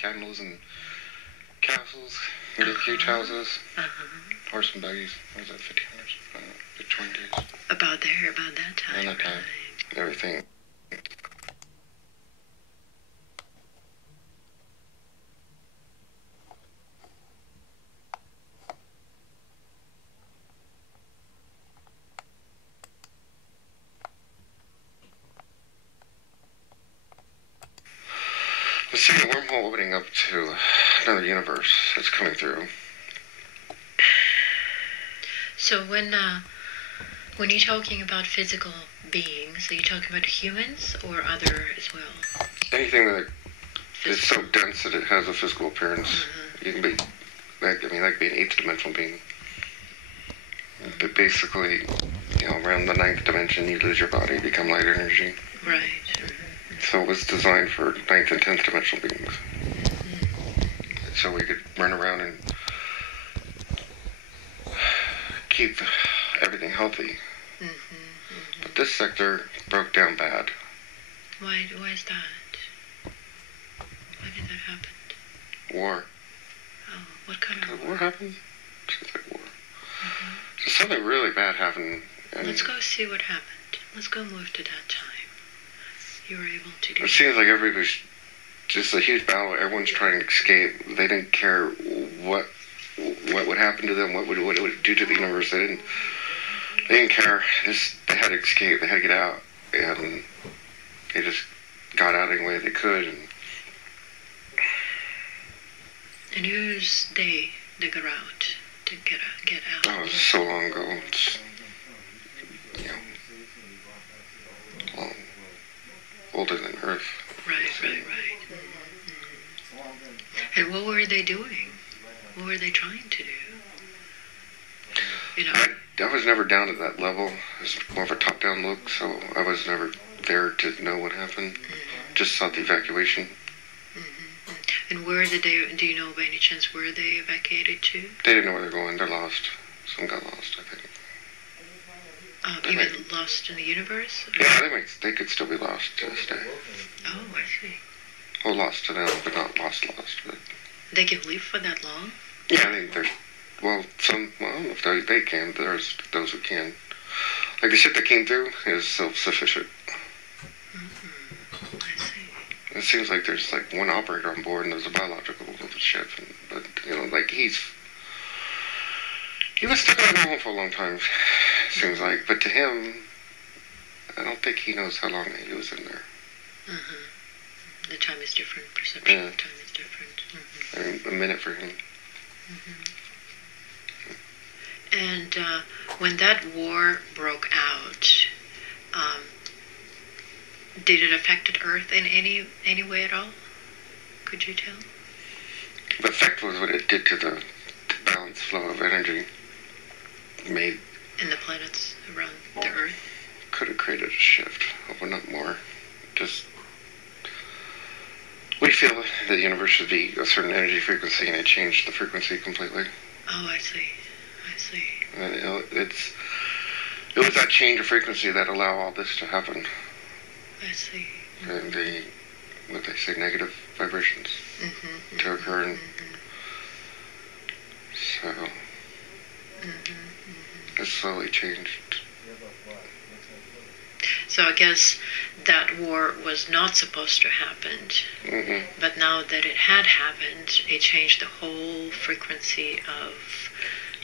candles and castles, and get huge houses, horse and buggies. What was that, 50 hours? Victorian days. About that time. And that time. Right. Everything. I'm seeing a wormhole opening up to another universe that's coming through. So when you're talking about physical beings, are you talking about humans or other as well? Anything that is so dense that it has a physical appearance. You can be, that could be an eighth dimensional being. But basically, around the ninth dimension, you lose your body, become light energy. Right. So it was designed for ninth and 10th dimensional beings. So we could run around and keep everything healthy. But this sector broke down bad. Why is that? Why did that happen? War. Oh, what kind of war? War happened? Seems like war. So something really bad happened. And let's go see what happened. Let's go move to that time. You were able to do it seems like everybody's just a huge battle. Everyone's trying to escape. They didn't care what would happen to them, what it would do to the universe. They didn't care. They had to escape. They had to get out, and they just got out any way they could. And who's they got out to get out? Oh, it was so long ago. It's long, older than Earth. Right. And what were they doing? What were they trying to do? I was never down to that level. It was more of a top-down look, so I was never there to know what happened. Just saw the evacuation. And where did they, do you know by any chance where they evacuated to? They didn't know where they're going. They're lost. Some got lost, I think. Even lost in the universe? Or? Yeah, they could still be lost to this day. Oh, I see. Well, lost to them, but not lost. But They can live for that long? yeah, I think there's, well, I don't know if they can, but there's those who can. Like the ship that came through is self-sufficient. I see. It seems like there's like one operator on board and there's a biological of the ship. But, like he was stuck on the home for a long time, seems like. But to him, I don't think he knows how long he was in there. The time is different. Perception of time is different. I mean, a minute for him. And when that war broke out, did it affect Earth in any way at all? Could you tell? The effect was what it did to the balanced flow of energy. Made in the planets around the Earth? Could have created a shift, but not more. Just we feel that the universe should be a certain energy frequency, and it changed the frequency completely. Oh, I see. And, it was that change of frequency that allowed all this to happen. I see. And what they say, negative vibrations to occur, and so it slowly changed. So I guess that war was not supposed to happen, but now that it had happened, it changed the whole frequency of...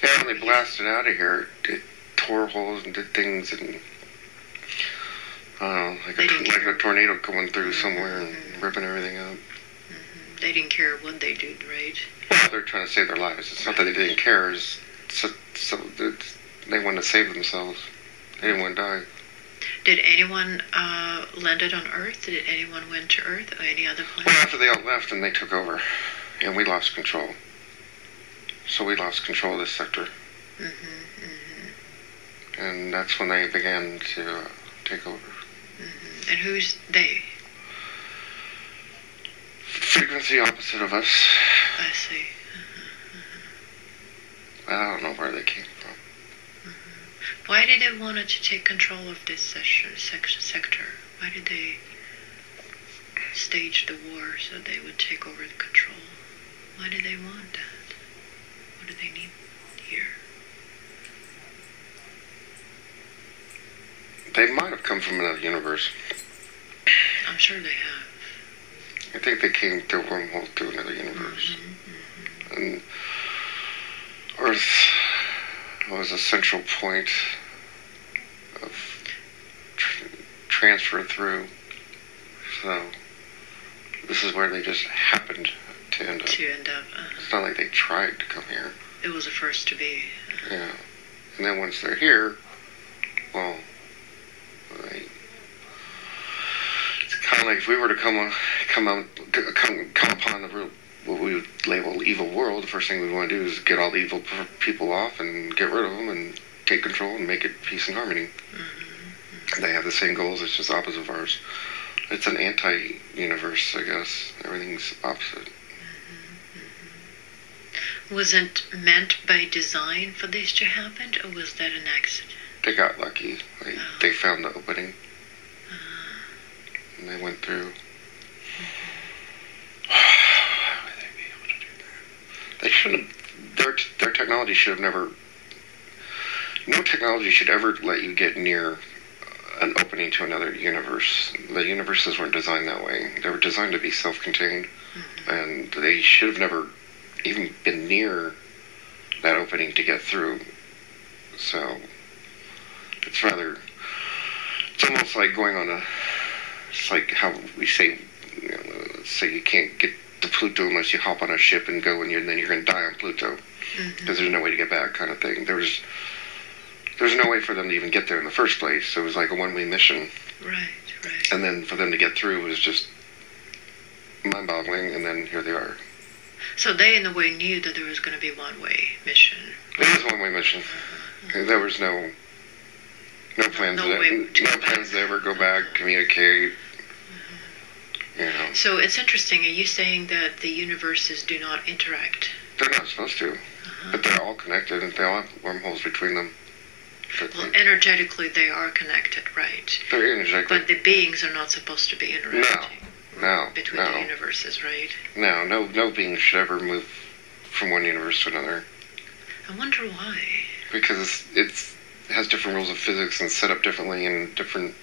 Yeah, when they blasted out of here, it tore holes and did things, and like a tornado going through somewhere and ripping everything up. They didn't care what they did, right? Well, they're trying to save their lives. It's not that they didn't care. It's so they wanted to save themselves. They didn't want to die. Did anyone landed on Earth? Did anyone went to Earth or any other planet? Well, after they all left, and they took over, and we lost control. So we lost control of this sector. And that's when they began to take over. And who's they? Frequency opposite of us. I see. I don't know where they came from. Why did they want to take control of this sector? Why did they stage the war so they would take over the control. Why do they want that? What do they need here? They might have come from another universe. I'm sure they have. I think they came through wormhole through another universe. And Earth was a central point of transfer through. So this is where they just happened to end up. It's not like they tried to come here. It was the first to be. Yeah. And then once they're here, well, it's kind of like if we were to come upon what we would label evil world, the first thing we want to do is get all the evil people off and get rid of them and take control and make it peace and harmony. They have the same goals, it's just opposite of ours. It's an anti-universe, I guess. Everything's opposite. Was it meant by design for this to happen, or was that an accident? They got lucky. They found the opening. And they went through. Why would they be able to do that? They should have. Their technology should have never. No technology should ever let you get near an opening to another universe. The universes weren't designed that way. They were designed to be self-contained, and they should have never even been near that opening to get through. So it's almost like going on it's like how we say, say you can't get to Pluto unless you hop on a ship and go, and then you're going to die on Pluto, because there's no way to get back, kind of thing. There's no way for them to even get there in the first place. So it was like a one-way mission. Right. And then for them to get through was just mind-boggling, and then here they are. So they, in a way, knew that there was going to be one-way mission. It was a one-way mission. There was no plans. No plans to ever go back, communicate. So it's interesting. Are you saying that the universes do not interact? They're not supposed to, but they're all connected, and they all have wormholes between them. Well, energetically they are connected, right? They're energetically. But the beings are not supposed to be interacting. No. Between the universes, right? No being should ever move from one universe to another. I wonder why. Because it has different rules of physics and set up differently and different.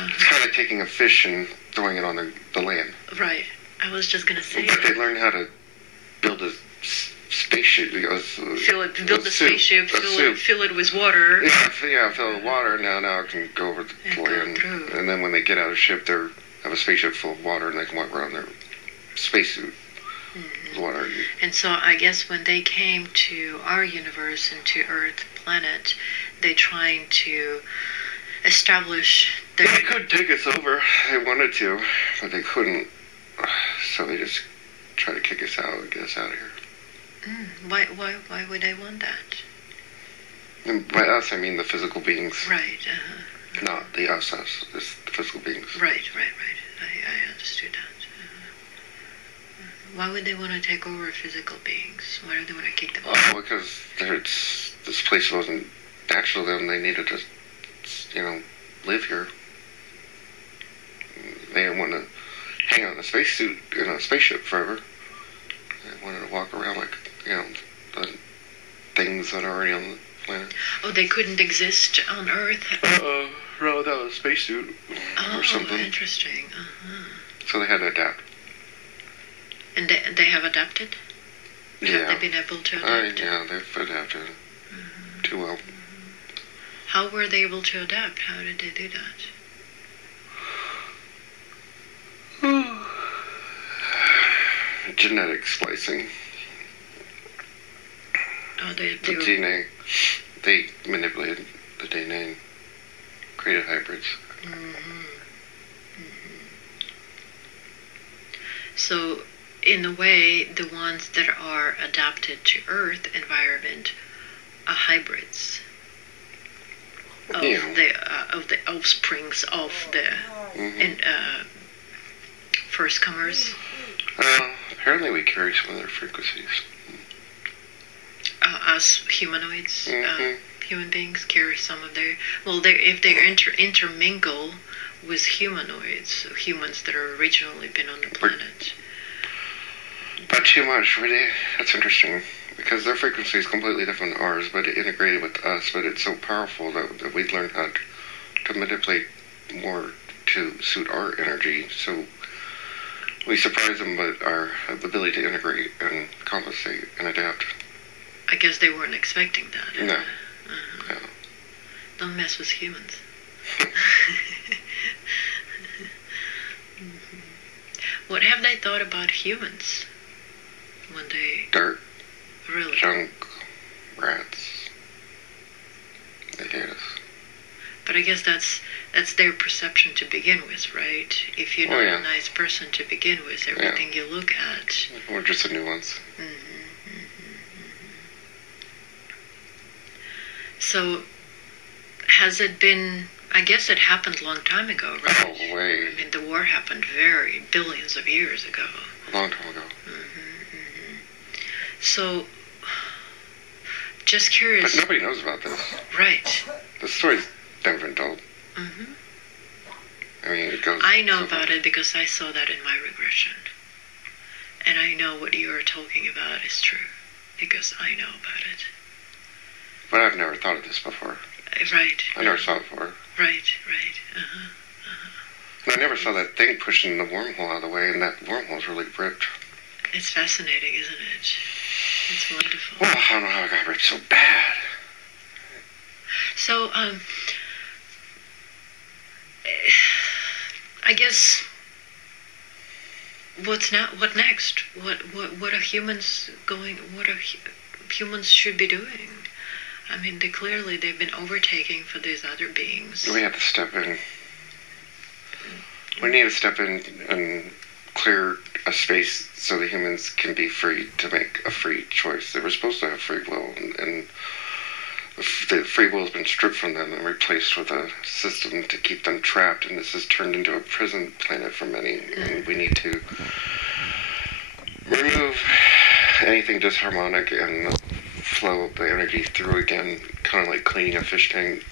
It's kind of like taking a fish and throwing it on the land. Right. I was just gonna say. But they learned how to build a spaceship. Build the spaceship. Fill it with water. Yeah. Fill it with water. Now it can go over the land. And then when they get out of the ship, they have a spaceship full of water, and they can walk around their spacesuit with water. And so I guess when they came to our universe and to Earth planet, they're trying to establish They could take us over. They wanted to, but they couldn't. So they just try to kick us out and get us out of here. Why would they want that? And by us, I mean the physical beings. Right. Not the us, it's the physical beings. Right. I understood that. Why would they want to take over physical beings? Why do they want to kick them out? Oh, because this place wasn't natural to them. They needed to, live here. They didn't want to hang out in a spacesuit, in a spaceship forever. They wanted to walk around like, the things that are already on the planet. Oh, they couldn't exist on Earth? No, that was a spacesuit or something. Oh, interesting. So they had to adapt. And they have adapted? Yeah. Have they been able to adapt? Yeah, they've adapted too well. How were they able to adapt? How did they do that? Genetic splicing. Oh, the DNA. They manipulated the DNA and created hybrids. So, in a way, the ones that are adapted to Earth environment are hybrids of the offsprings of the first comers. Apparently, we carry some of their frequencies. Us humanoids, human beings carry some of their. Well, if they intermingle with humanoids, humans that are originally been on the planet. Not too much, really. That's interesting. Because their frequency is completely different than ours, but it integrated with us, but it's so powerful that we've learned how to manipulate more to suit our energy. So we surprise them with our ability to integrate and compensate and adapt. I guess they weren't expecting that. No. No. Don't mess with humans. What have they thought about humans when they... Dirt. Really? Junk. Rats. They hate us. But I guess that's their perception to begin with, right? If you're not a nice person to begin with, everything you look at... We're just a nuance. So, has it been... I guess it happened a long time ago, right? Oh, way. I mean, the war happened billions of years ago. A long time ago. So, just curious... But nobody knows about this. Right. The story's never been told. I mean, it goes... I know about it because I saw that in my regression. And I know what you are talking about is true. Because I know about it. But I've never thought of this before. Right. I never saw it before. Right. And I never saw that thing pushing the wormhole out of the way, and that wormhole's really ripped. It's fascinating, isn't it? It's wonderful. Well, I don't know how it got ripped so bad. So, I guess, what next? What are humans humans should be doing? I mean, they've been overtaking for these other beings. We have to step in. We need to step in and clear a space so the humans can be free to make a free choice. They were supposed to have free will, and the free will has been stripped from them and replaced with a system to keep them trapped, and this has turned into a prison planet for many, and we need to remove anything disharmonic and flow the energy through again, kind of like cleaning a fish tank.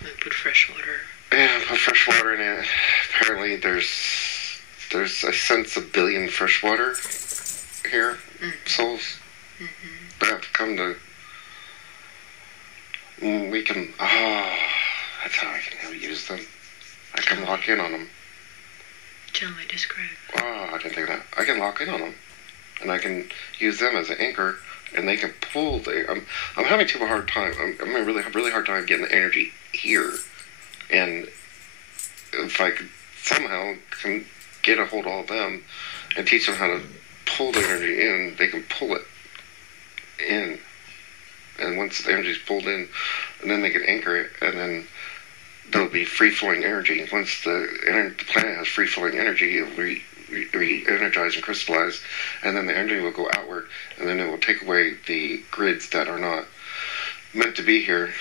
And put fresh water. Yeah, put fresh water in it. Apparently there's I sense 1 billion freshwater here, souls. But have to come to... We can... that's how I can use them. I can lock in on them. Tell me, describe. I didn't think of that. I can lock in on them. And I can use them as an anchor, and they can pull I'm having a hard time. I'm having a really hard time getting the energy here. And if I could somehow can get a hold of all of them and teach them how to pull the energy in, they can pull it in. And once the energy is pulled in, and then they can anchor it, and then there'll be free-flowing energy. Once the planet has free-flowing energy, it will re-energize and crystallize, and then the energy will go outward, and then it will take away the grids that are not meant to be here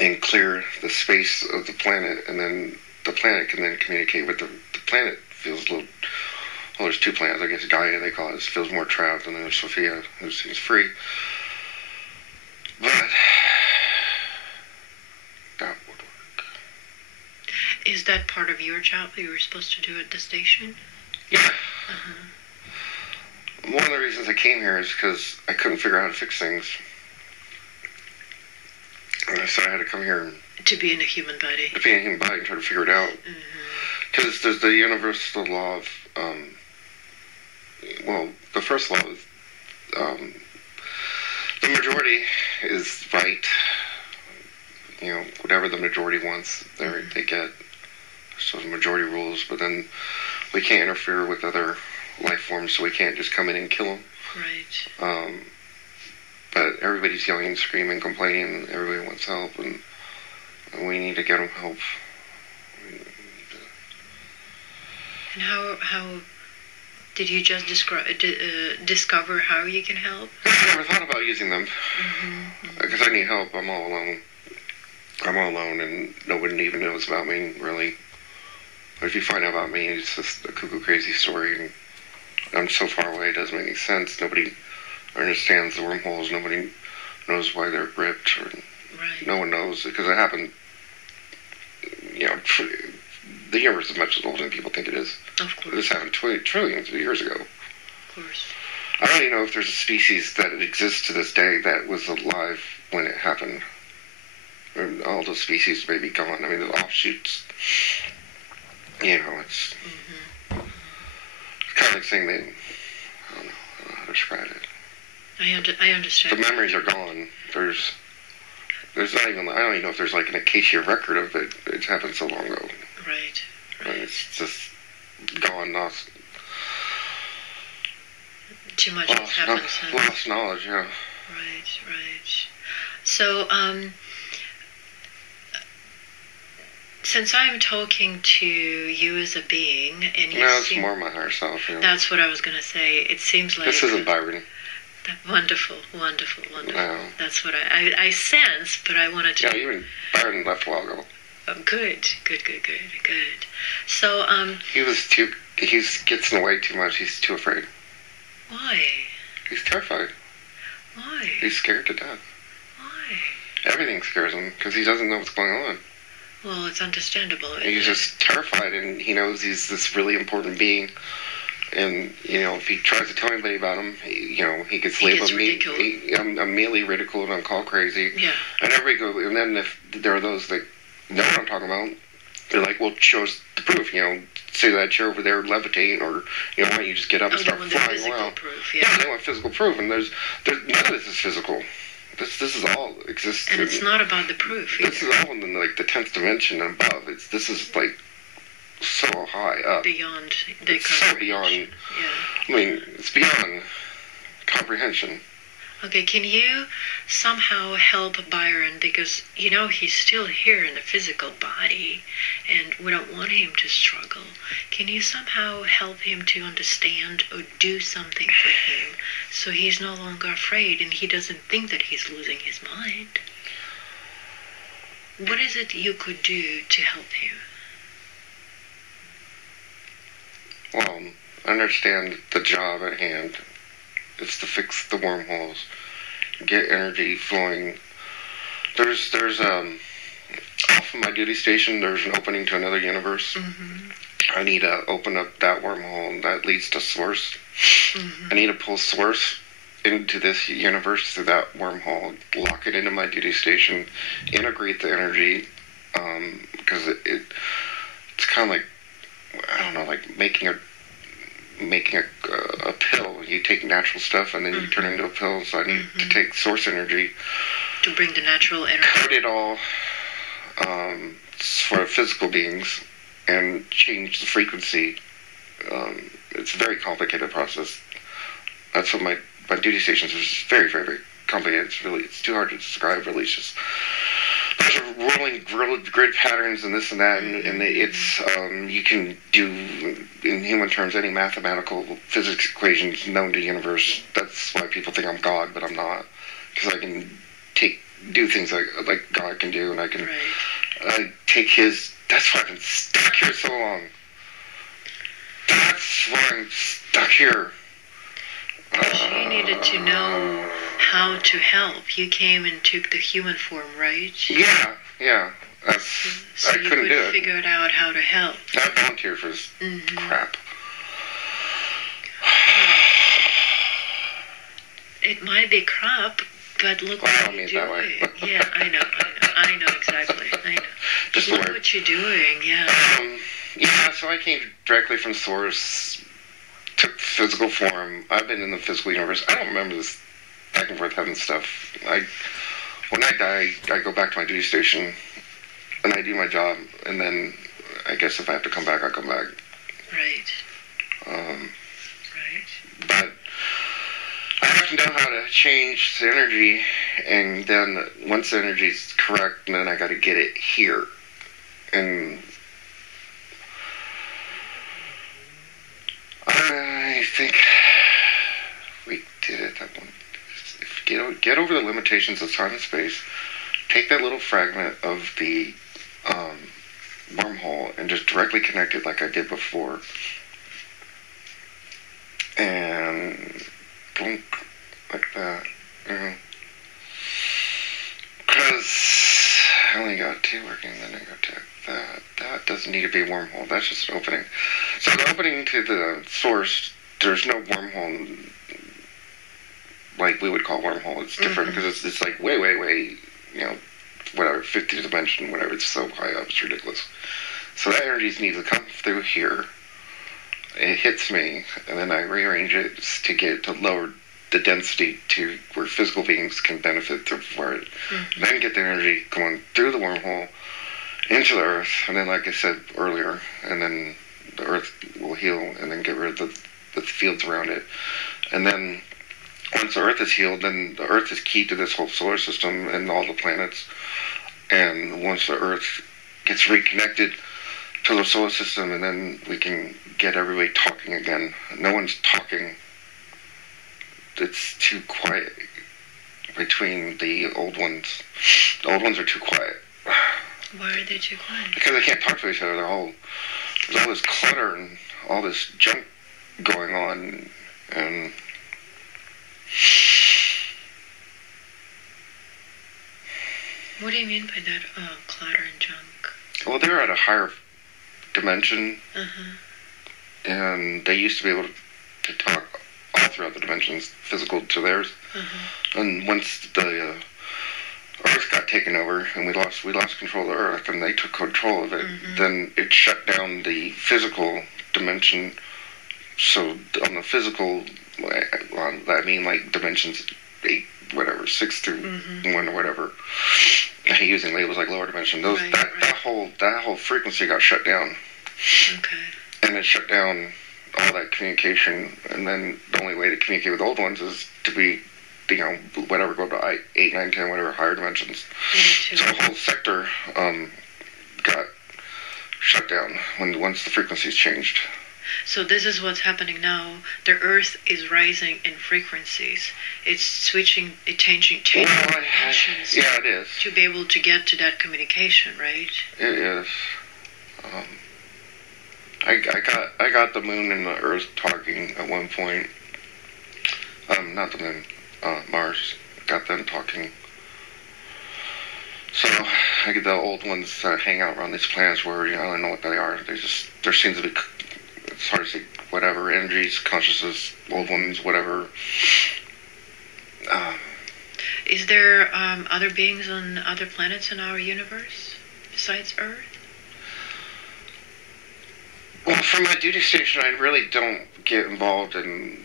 and clear the space of the planet, and then the planet can then communicate with the planet. Feels a little... Well, there's 2 planets. I guess Gaia, they call it, feels more trapped, and then there's Sophia, who seems free. But that would work. Is that part of your job that you were supposed to do at the station? Yeah. One of the reasons I came here is because I couldn't figure out how to fix things. So I had to come here to be in a human body. To be in a human body and try to figure it out. Because there's the universal law of, the first law is, the majority is right. You know, whatever the majority wants, they get. So the majority rules, but then we can't interfere with other life forms, so we can't just come in and kill them. Right. But everybody's yelling and screaming, complaining, and everybody wants help, and we need to get them help. And how did you just discover how you can help? I never thought about using them, because I need help. I'm all alone. And nobody even knows about me, really. But if you find out about me, it's just a cuckoo crazy story, and I'm so far away, it doesn't make any sense. Nobody understands the wormholes. Nobody knows why they're ripped. Right. Right. No one knows because it happened. The universe is much older than people think it is. Of course. This happened trillions of years ago. Of course. I don't even know if there's a species that exists to this day that was alive when it happened. And all those species may be gone. I mean, the offshoots. It's kind of like saying that. I don't know how to describe it. I understand. The memories are gone. There's not even. I don't even know if there's like an acacia record of it. It happened so long ago. Right. And it's just gone, lost. Too much has happened. Lost knowledge, yeah. Right. So, since I'm talking to you as a being, and you no, it's more my higher self. Yeah. That's what I was gonna say. It seems like this isn't Byron. Wonderful. No. That's what I sense, but I wanted to. Yeah, even Byron left a while ago. Oh, good. So, He gets in the way too much. He's too afraid. Why? He's terrified. Why? He's scared to death. Why? Everything scares him because he doesn't know what's going on. Well, it's understandable. He's just terrified, and he knows he's this really important being. And, if he tries to tell anybody about him, he gets labeled immediately ridiculed and called crazy. Yeah. And everybody goes, and then if there are those that know what I'm talking about, they're like, well, show us the proof, say that chair over there levitating, or, why don't you just get up and start flying around. Proof, yeah, they want physical proof, and there's none of this is physical. This is all exists. And it's not about the proof either. This is all in the 10th dimension and above. This is so high up. Beyond the it's so beyond. Yeah. I mean, it's beyond comprehension. Okay, can you somehow help Byron, because he's still here in the physical body and we don't want him to struggle. Can you somehow help him to understand or do something for him so he's no longer afraid and he doesn't think that he's losing his mind? What is it you could do to help him? Well, understand the job at hand. It's to fix the wormholes, get energy flowing. There's off of my duty station, there's an opening to another universe. Mm-hmm. I need to open up that wormhole that leads to Source. Mm-hmm. I need to pull Source into this universe through that wormhole, lock it into my duty station, integrate the energy, because it's kind of like, I don't know, like making a pill. You take natural stuff and then you turn it into a pill. So I need to take source energy to bring the natural energy, cut it all for physical beings, and change the frequency. It's a very complicated process. That's what my duty stations is. Very, very, very complicated. It's too hard to describe. Really, it's just there's a rolling grid patterns and this and that, and it's you can do in human terms any mathematical physics equations known to the universe. That's why people think I'm God, but I'm not, because I can do things like God can do, and I can take his. That's why I've been stuck here so long. That's why I'm stuck here. You needed to know how to help. You came and took the human form, right? Yeah. So I couldn't do it. You figured out how to help. I volunteered for this crap. It might be crap, but look what you're doing. Yeah, I know exactly. I know. Just look what you're doing, yeah. So I came directly from Source, took physical form. I've been in the physical universe. I don't remember this back and forth heaven stuff. When I die, I go back to my duty station, and I do my job, and then I guess if I have to come back, I'll come back. Right. But I have to know how to change the energy, and then once the energy's correct, then I got to get it here. And I think we did it that one. Get over the limitations of time and space. Take that little fragment of the wormhole and just directly connect it like I did before. And boom, like that. Because I only got 2 working, then I got 2. That doesn't need to be a wormhole. That's just an opening. So the opening to the source, there's no wormhole like we would call wormhole. It's different because it's like way, whatever, 50th dimension, whatever. It's so high up, it's ridiculous. So that energy needs to come through here. It hits me, and then I rearrange it to get to lower the density to where physical beings can benefit for it. Then get the energy going through the wormhole into the earth, and then, like I said earlier, and then the earth will heal, and then get rid of the fields around it. And then once the earth is healed, then the earth is key to this whole solar system and all the planets. And once the earth gets reconnected to the solar system, and then we can get everybody talking again. No one's talking. It's too quiet between the old ones. The old ones are too quiet. Why are they too quiet? Because they can't talk to each other. There's all this clutter and all this junk going on, and what do you mean by that, clutter and junk? Well, they're at a higher dimension, and they used to be able to talk all throughout the dimensions, physical to theirs. And once the Earth got taken over, and we lost control of the Earth, and they took control of it, then it shut down the physical dimension. So on the physical, I mean like dimensions 8, whatever, 6 through 1 or whatever. Using labels like lower dimension, that whole frequency got shut down. Okay. And it shut down all that communication, and then the only way to communicate with old ones is to be, whatever, go to 8, 9, 10, whatever, higher dimensions. So the whole sector got shut down once the frequencies changed. So this is what's happening now. The Earth is rising in frequencies. It's switching, changing dimensions. Yeah, it is. To be able to get to that communication, right? It is. I got the moon and the Earth talking at one point. Not the moon, Mars. Got them talking. So I get the old ones hang out around these planets where I don't know what they are. There seems to be, it's hard to say, whatever, energies, consciousness, old ones, whatever. Is there other beings on other planets in our universe besides Earth? Well, from my duty station, I really don't get involved in,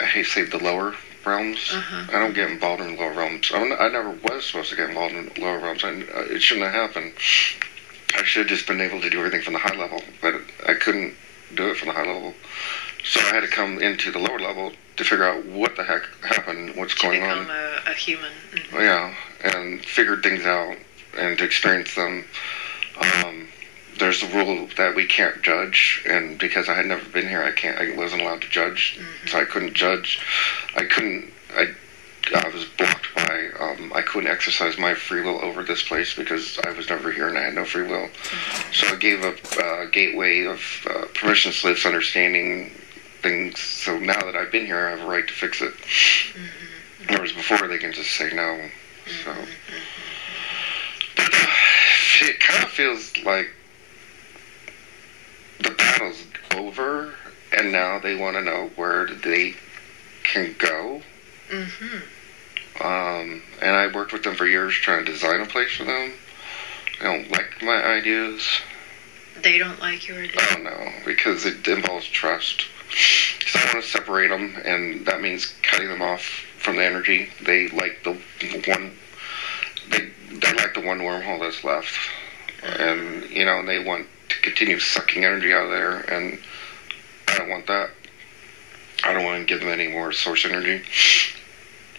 I hate to say, the lower realms. I don't get involved in the lower realms. I never was supposed to get involved in the lower realms. It shouldn't have happened. I should have just been able to do everything from the high level, but I couldn't do it from the high level. So I had to come into the lower level to figure out what the heck happened, what's going on. To become a human. Yeah, and figure things out and to experience them. There's a rule that we can't judge, and because I had never been here, I wasn't allowed to judge, so I couldn't judge. I was blocked by, I couldn't exercise my free will over this place because I was never here and I had no free will. So I gave up a gateway of permission slips, understanding things, so now that I've been here, I have a right to fix it. Whereas before, they can just say no. So, but it kind of feels like the battle's over, and now they want to know where they can go. And I worked with them for years trying to design a place for them. They don't like my ideas. They don't like your ideas? Oh, no, because it involves trust. Because I want to separate them, and that means cutting them off from the energy. They like the one, they like the one wormhole that's left. And, they want to continue sucking energy out of there, and I don't want that. I don't want to give them any more source energy.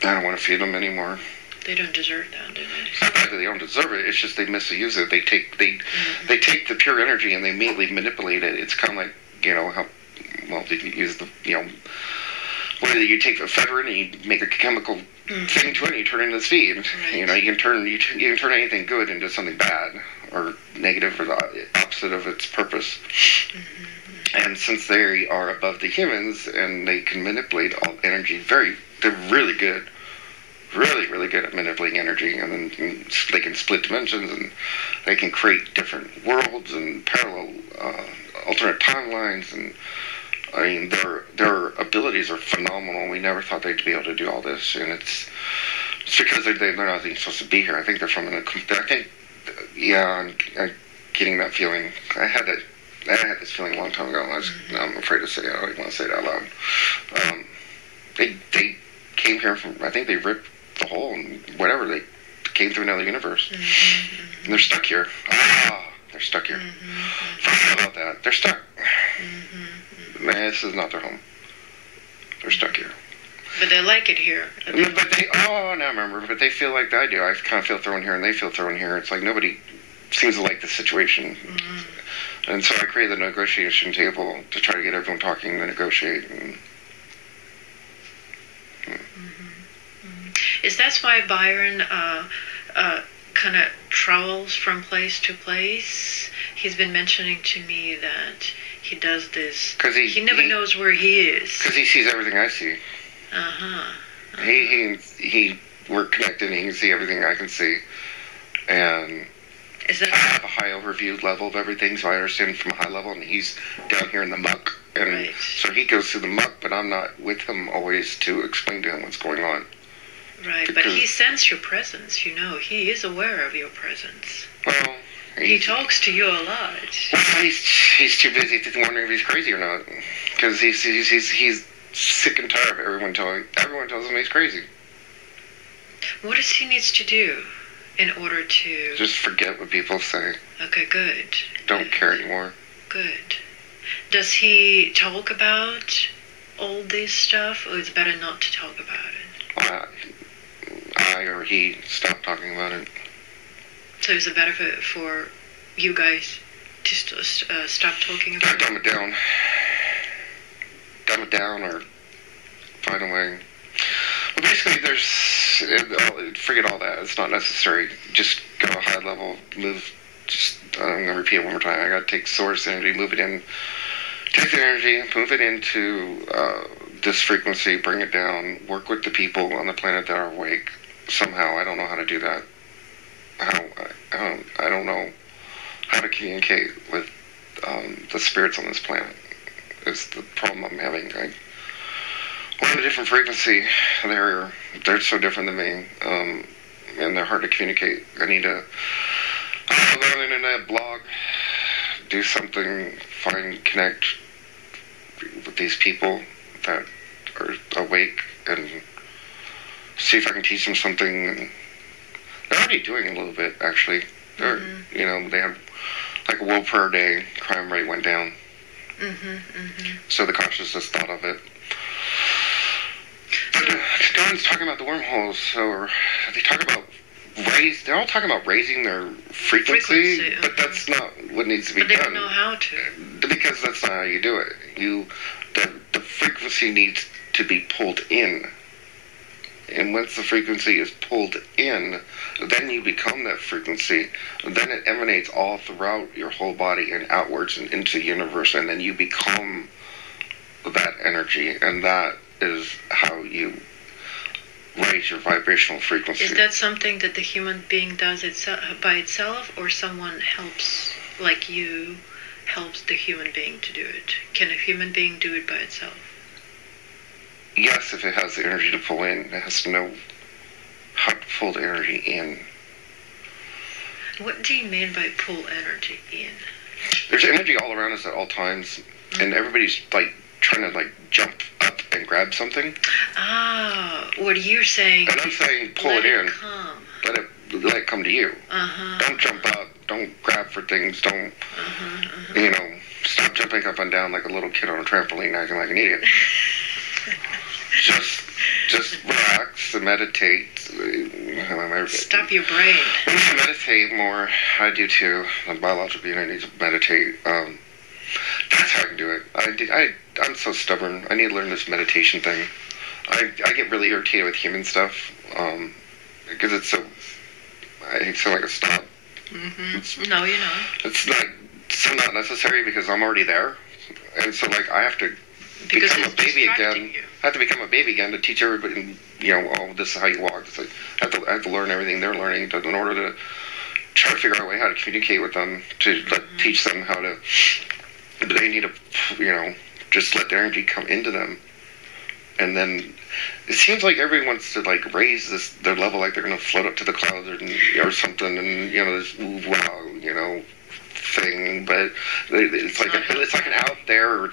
I don't want to feed them anymore. They don't deserve that, do they? It's not that they don't deserve it. It's just they misuse it. They take the pure energy and they immediately manipulate it. It's kind of like how they use the whether you take the ephedrine and you make a chemical thing to it and you turn it into seed. Right. You can turn anything good into something bad or negative or the opposite of its purpose. And since they are above the humans and they can manipulate all energy, they're really good really, really good at manipulating energy, and then they can split dimensions, and they can create different worlds and parallel alternate timelines, and I mean their abilities are phenomenal. We never thought they'd be able to do all this, and it's because they're not even supposed to be here. I think they're from I think, yeah, I'm getting that feeling. I had this feeling a long time ago. I'm afraid to say it. I don't even want to say it out loud. They came here from, I think they ripped the hole and whatever, they came through another universe. Mm-hmm. And they're stuck here. They're stuck here. Forget about that. They're stuck. Man, this is not their home. They're stuck here. But they like it here. But they feel like I do. I kind of feel thrown here and they feel thrown here. It's like nobody seems to like the situation. And so I created the negotiation table to try to get everyone talking and negotiate. And, Is that why Byron kind of travels from place to place? He's been mentioning to me that he does this. He never knows where he is. Because he sees everything I see. We're connected and he can see everything I can see. And I have a high overview level of everything, so I understand from a high level, and he's down here in the muck. And so he goes through the muck, but I'm not with him always to explain to him what's going on. Right, because, but he senses your presence, you know. He is aware of your presence. Well, he talks to you a lot. Well, he's too busy to wonder if he's crazy or not. Because he's sick and tired of everyone tells him he's crazy. What does he needs to do in order to... Just forget what people say. Okay, good. Don't care anymore. Good. Does he talk about all this stuff, or is it better not to talk about it? I or he stopped talking about it. So is it better for you guys to stop talking about it? Dumb it down. Dumb it down or find a way. Well, basically, forget all that. It's not necessary. Just go a high level, move. I'm going to repeat it one more time. I got to take source energy, move it in. Take the energy, move it into this frequency, bring it down, work with the people on the planet that are awake. Somehow, I don't know how to do that. I don't know how to communicate with the spirits on this planet. It's the problem I'm having. We're on a different frequency. They're so different than me, and they're hard to communicate. I need to go on the internet, blog, do something, connect with these people that are awake, and see if I can teach them something. They're already doing a little bit, actually. They're, they have like a World Prayer Day. Crime rate went down. So the consciousness thought of it. But Dawn's talking about the wormholes, so they talk about they're all talking about raising their frequency, but that's not what needs to be done. But they don't know how to. Because that's not how you do it. The frequency needs to be pulled in. And once the frequency is pulled in, then you become that frequency. Then it emanates all throughout your whole body and outwards and into the universe, and then you become that energy, and that is how you raise your vibrational frequency. Is that something that the human being does by itself, or someone helps, like you, helps the human being to do it? Can a human being do it by itself? Yes, if it has the energy to pull in. It has to know how to pull the energy in. What do you mean by pull energy in? There's energy all around us at all times, and everybody's like trying to jump up and grab something. What you're saying? And I'm saying pull it in. Come. Let it come to you. Don't jump up. Don't grab for things. Don't stop jumping up and down like a little kid on a trampoline, acting like an idiot. Just relax and meditate. Stop your brain. We need to meditate more. I do too. The biological being, I need to meditate. That's how I can do it. I'm so stubborn. I need to learn this meditation thing. I get really irritated with human stuff because it's so. I feel like a stop. No, you're not. It's not necessary because I'm already there, and so I have to become a baby again. I have to become a baby again to teach everybody, oh, this is how you walk. It's like I have to learn everything they're learning in order to try to figure out a way how to communicate with them, to teach them how to. But they need to, just let the energy come into them, and then it seems like everyone wants to like raise their level, like they're going to float up to the clouds or something, and this wow, thing. But it's like an out there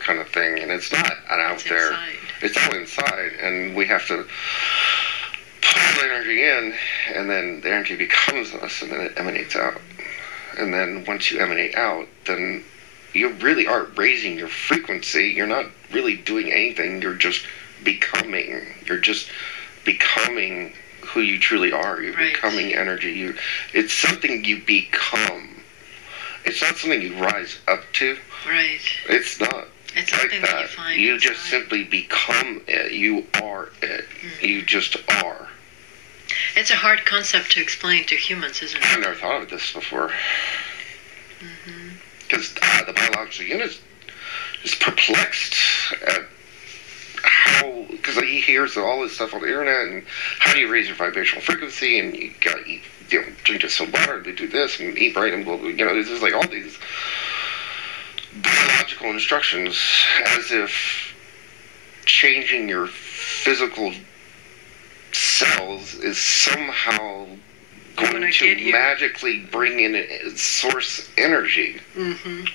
kind of thing, and it's not an out there. Inside. It's all inside, and we have to pull the energy in, and then the energy becomes us, and then it emanates out. And then once you emanate out, then you really are raising your frequency. You're not really doing anything. You're just becoming. You're just becoming who you truly are. You're becoming energy. It's something you become. It's not something you rise up to. Right. It's not. It's like something that. You find You inside. just simply become it. You are it. Mm-hmm. You just are. It's a hard concept to explain to humans, isn't it? I've never thought of this before. Because the biological unit is perplexed at how, because he hears all this stuff on the internet, and how do you raise your vibrational frequency, and you gotta eat, drink just some water, to do this, and eat right, and blah, blah, there's just like all these biological instructions, as if changing your physical cells is somehow going to magically bring in a source energy.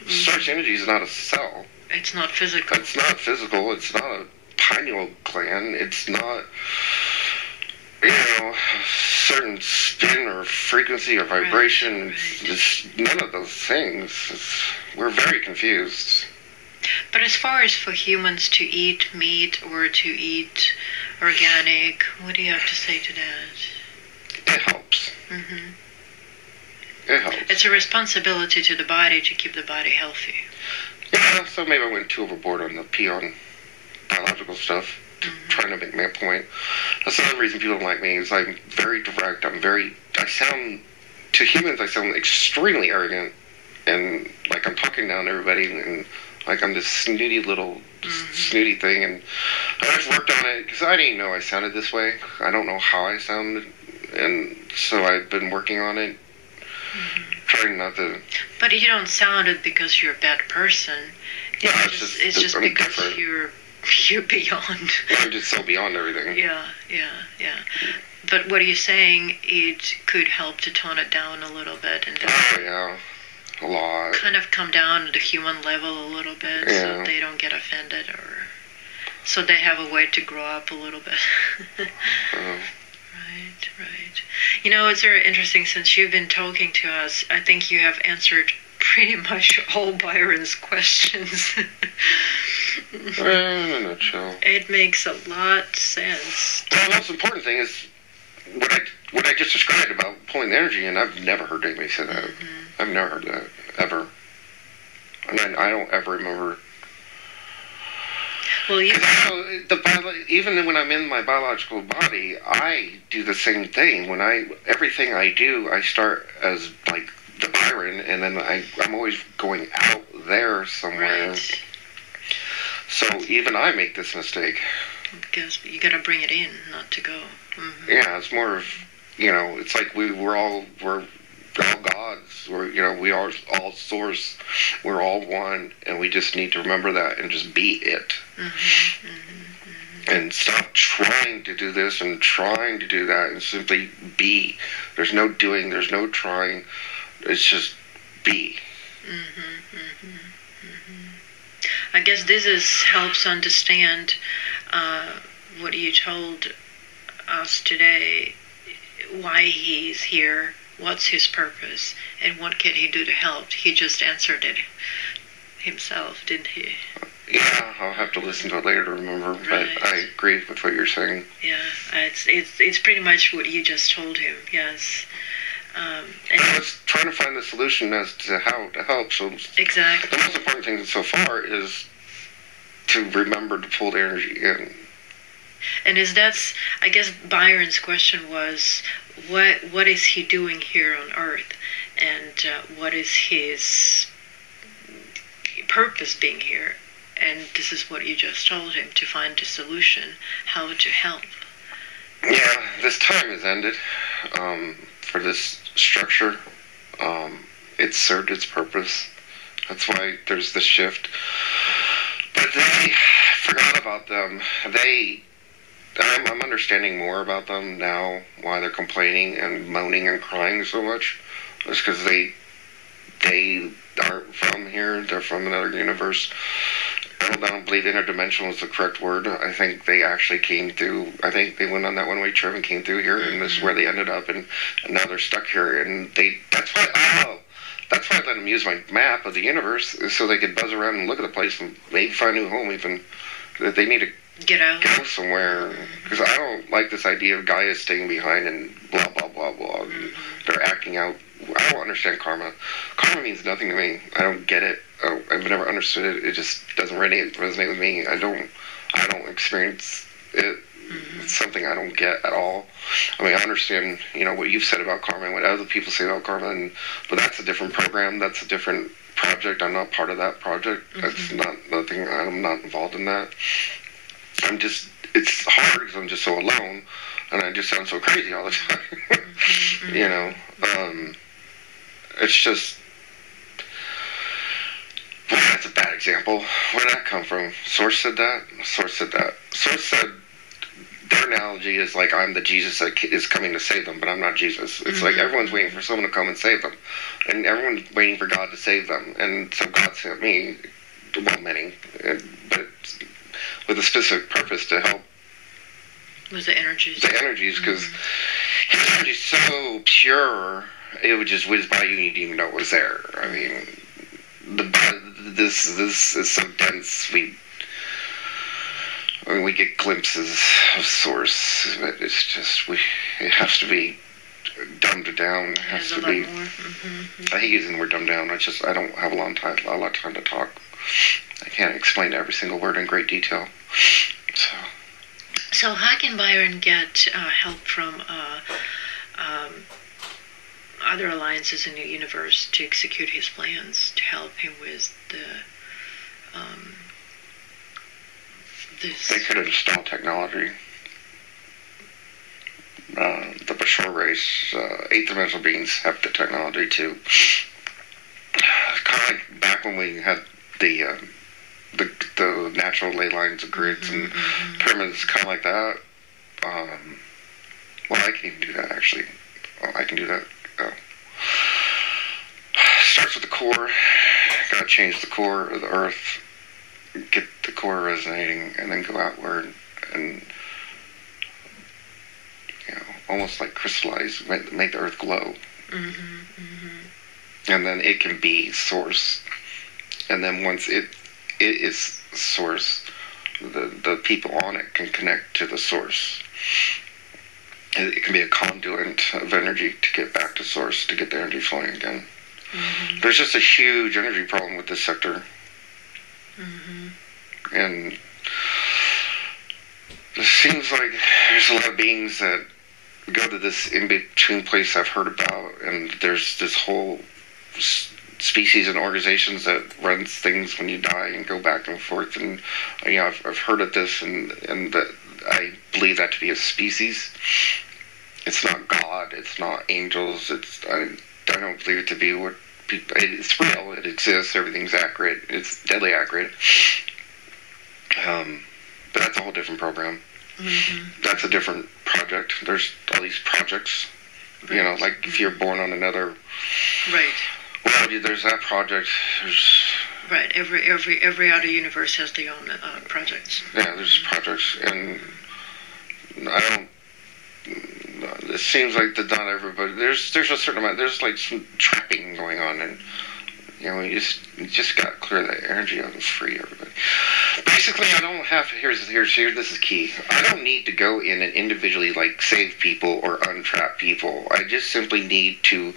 Source energy is not a cell. It's not physical. It's not physical. It's not a pineal gland. It's not, certain spin or frequency or vibration. Right. It's none of those things. We're very confused. But as far as for humans to eat meat or to eat organic, what do you have to say to that? It helps. It helps. It's a responsibility to the body to keep the body healthy. Yeah, so maybe I went too overboard on the peon biological stuff, trying to make my point. That's another reason people don't like me, is I'm very direct. To humans, I sound extremely arrogant, and like I'm talking down to everybody, and like I'm this snooty little snooty thing, and I just worked on it, because I didn't know I sounded this way. I don't know how I sounded, and so I've been working on it, trying not to... But you don't sound it because you're a bad person. No, it's just because different. You're beyond. I'm just so beyond everything. Yeah. But what are you saying? It could help to tone it down a little bit, and a lot. Kind of come down to the human level a little bit, so they don't get offended, or so they have a way to grow up a little bit. Right. It's very interesting, since you've been talking to us. I think you have answered pretty much all Byron's questions. In a nutshell. It makes a lot of sense. Well, the most important thing is what I just described about pulling the energy, and I've never heard anybody say that. I've never heard that, ever. I don't ever remember. Well, even when I'm in my biological body, I do the same thing. Everything I do, I start as like the Byron, and then I'm always going out there somewhere. Right. So even I make this mistake. Because you gotta bring it in, not to go. Yeah, it's more of, it's like we're all gods. We are all source. We're all one, and we just need to remember that and just be it. And stop trying to do this and trying to do that, and simply be. There's no doing. There's no trying. It's just be. I guess this helps understand what you told us today, why he's here, what's his purpose, and what can he do to help. He just answered it himself, didn't he? Yeah, I'll have to listen to it later to remember, but I agree with what you're saying. Yeah, it's pretty much what you just told him, yes. And I was trying to find the solution as to how to help. So exactly. The most important thing so far is to remember to pull the energy in. And I guess Byron's question was, what is he doing here on Earth, and what is his purpose being here? and this is what you just told him, to find a solution, how to help. Yeah, this time has ended for this structure. It served its purpose. That's why there's this shift. But they forgot about them. I'm understanding more about them now, why they're complaining and moaning and crying so much. It's because they aren't from here. They're from another universe. I don't believe interdimensional is the correct word. I think they actually came through. I think they went on that one-way trip and came through here, and this is where they ended up, and now they're stuck here. And that's why I let them use my map of the universe, so they could buzz around and look at the place and maybe find a new home. Even that they need to get out, go somewhere. Because I don't like this idea of Gaia staying behind and blah blah blah blah. They're acting out. I don't understand karma. Karma means nothing to me. I don't get it. I've never understood it. It just doesn't resonate with me. I don't experience it. It's something I don't get at all. I mean, I understand, what you've said about karma and what other people say about karma, but that's a different program. That's a different project. I'm not part of that project. That's not nothing. I'm not involved in that. It's hard because I'm just so alone, and I just sound so crazy all the time. It's just, that's a bad example. Where did that come from? Source said that? Source said that. Source said their analogy is like I'm the Jesus that is coming to save them, but I'm not Jesus. It's like everyone's waiting for someone to come and save them, and everyone's waiting for God to save them. And so God sent me, well, many, but with a specific purpose to help. With the energies. The energies, because his energy is so pure, it would just whiz by you and you didn't even know it was there. I mean, this is so dense. We get glimpses of source, but it's just it has to be dumbed down. It has to be. I hate using the word dumbed down. I don't have a lot of time to talk. I can't explain every single word in great detail. So how can Byron get help from other alliances in the universe to execute his plans, to help him with this? They could install technology. The Bashor race, eighth-dimensional beings have the technology too. Kind of like back when we had the natural ley lines of grids and pyramids, kind of like that. Well, I can even do that, actually. I can do that. Starts with the core. Gotta change the core of the earth, get the core resonating, and then go outward and almost like crystallize, make the earth glow. And then it can be source. And then once it is source, the people on it can connect to the source. It can be a conduit of energy to get back to source, to get the energy flowing again. There's just a huge energy problem with this sector. And it seems like there's a lot of beings that go to this in-between place I've heard about, and there's this whole species and organizations that runs things when you die and go back and forth, and I've heard of this, and that I believe that to be a species. It's not God, it's not angels, I don't believe it to be what people, it's real, it exists, everything's accurate, it's deadly accurate. But that's a whole different program. That's a different project. There's all these projects, like if you're born on another. Well, there's that project. Right. Every other universe has their own projects. Yeah, there's projects, and I don't. It seems like that not everybody. There's a certain amount. There's like some trapping going on, and you just got to clear that energy out and free everybody. Basically, I don't have. Here's this is key. I don't need to go in and individually save people or untrap people. I just simply need to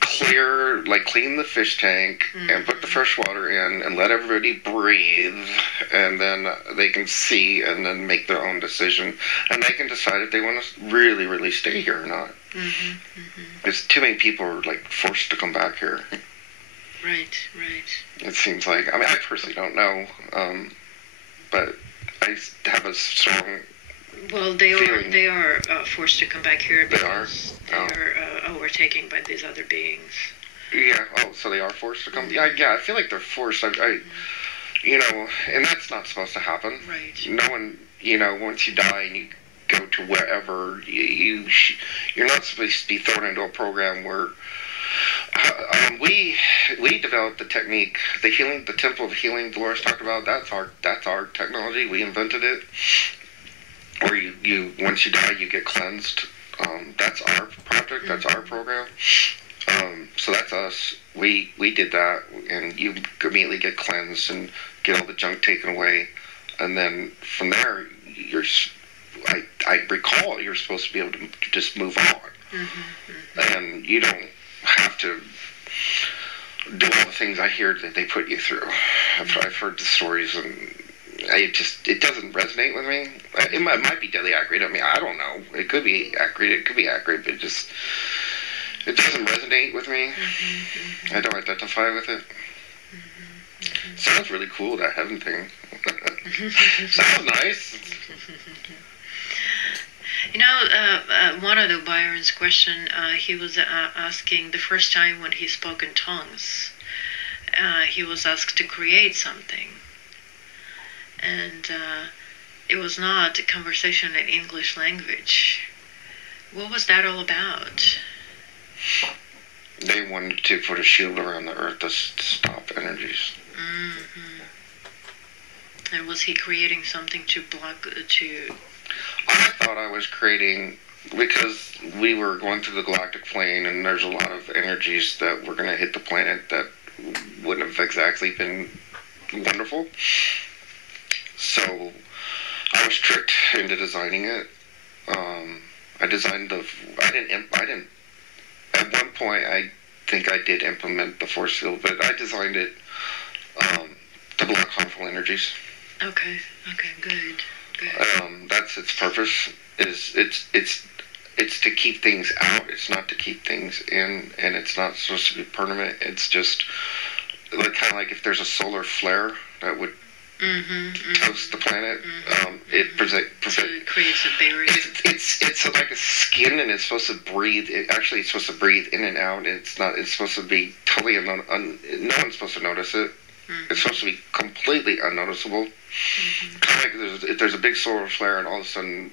clean the fish tank and put the fresh water in and let everybody breathe, and then they can see and then make their own decision, and they can decide if they want to really, really stay here or not. Because too many people are forced to come back here. Right. It seems like, I mean, I personally don't know, but I have a strong Well, feeling. they are forced to come back here They are? because Oh. they are overtaken by these other beings. Yeah, oh, so they are forced to come? Yeah, I feel like they're forced. You know, and that's not supposed to happen. Right. No one, you know, once you die and you go to wherever, you're not supposed to be thrown into a program where we developed the technique, the temple of healing Dolores talked about. That's our technology. We invented it. Or you once you die, you get cleansed. That's our project. That's our program. So that's us. We did that, and you immediately get cleansed and get all the junk taken away, and then from there, I recall you're supposed to be able to just move on, and you don't have to do all the things I hear that they put you through. I've heard the stories, and it doesn't resonate with me. It might be deadly accurate. I mean, I don't know. It could be accurate. But it doesn't resonate with me. I don't identify with it. Sounds really cool, that heaven thing. Sounds nice. You know, one of the Byron's question, he was asking the first time when he spoke in tongues, he was asked to create something. And it was not a conversation in English language. What was that all about? They wanted to put a shield around the earth to stop energies. And was he creating something to block, I thought I was creating, because we were going through the galactic plane, and there's a lot of energies that were going to hit the planet that wouldn't have exactly been wonderful. So I was tricked into designing it. I designed at one point I think I did implement the force field, but I designed it to block harmful energies. Okay, good. That's its purpose. It's to keep things out. It's not to keep things in, and it's not supposed to be permanent. It's just kind of like if there's a solar flare that would toast the planet. It so it creates a barrier. It's like a skin, and it's supposed to breathe. It's supposed to breathe in and out. It's not. It's supposed to be totally no one's supposed to notice it. It's supposed to be completely unnoticeable. Kind of like if there's a big solar flare, and all of a sudden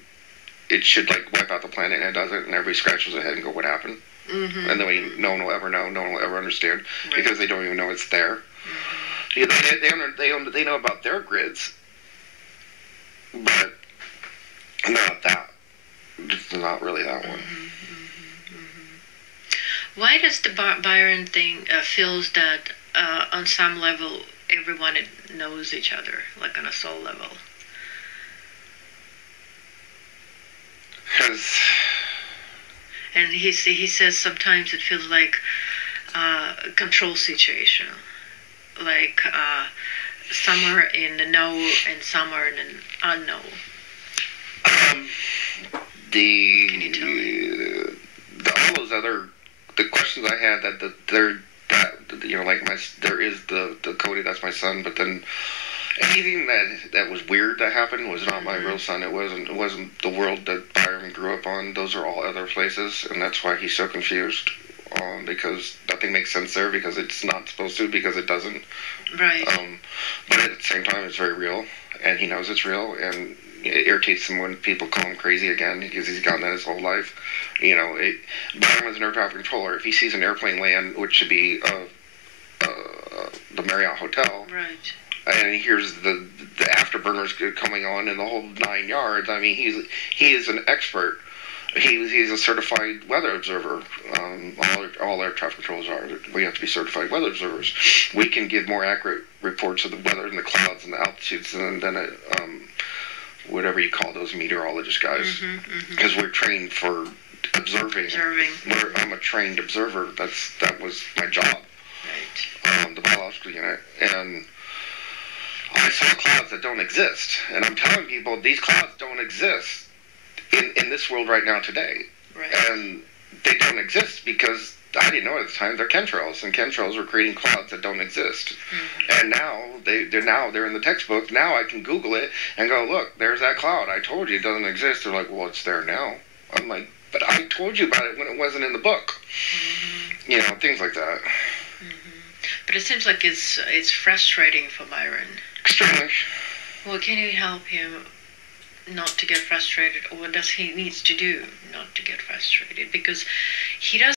it should like wipe out the planet, and it doesn't, and everybody scratches their head and go, "What happened?" And then no one will ever know. No one will ever understand because they don't even know it's there. Yeah, they know about their grids, but not that. It's not really that one. Why does the Byron thing feels that on some level everyone knows each other, like on a soul level? Because. And he says sometimes it feels like a control situation. Like some are in the know and some are in the unknown. Can you tell me? All those other questions I had there is the Cody, that's my son, but then anything that was weird that happened was not my real son. It wasn't the world that Byron grew up on. Those are all other places, and that's why he's so confused. Because nothing makes sense there, because it's not supposed to, because it doesn't. Right. But at the same time, it's very real, and he knows it's real, and it irritates him when people call him crazy again, because he's gotten that his whole life. You know, Byron was an air traffic controller. If he sees an airplane land, which should be the Marriott Hotel, right, and he hears the afterburners coming on and the whole 9 yards, I mean, he is an expert. He's a certified weather observer. All air traffic controllers are. We have to be certified weather observers. We can give more accurate reports of the weather and the clouds and the altitudes than whatever you call those meteorologist guys. Because we're trained for observing. I'm a trained observer. That was my job. Right. The biological unit. And I saw clouds that don't exist. And I'm telling people these clouds don't exist in this world right now today. Right. And they don't exist because I didn't know at the time, they're chemtrails, and chemtrails are creating clouds that don't exist. And now they're in the textbook. Now I can Google it and go, look, there's that cloud. I told you it doesn't exist. They're like, well, it's there now. I'm like, but I told you about it when it wasn't in the book. You know, things like that. But it seems like it's frustrating for Byron. Extremely. Well, can you help him not to get frustrated, or what does he needs to do not to get frustrated? Because he does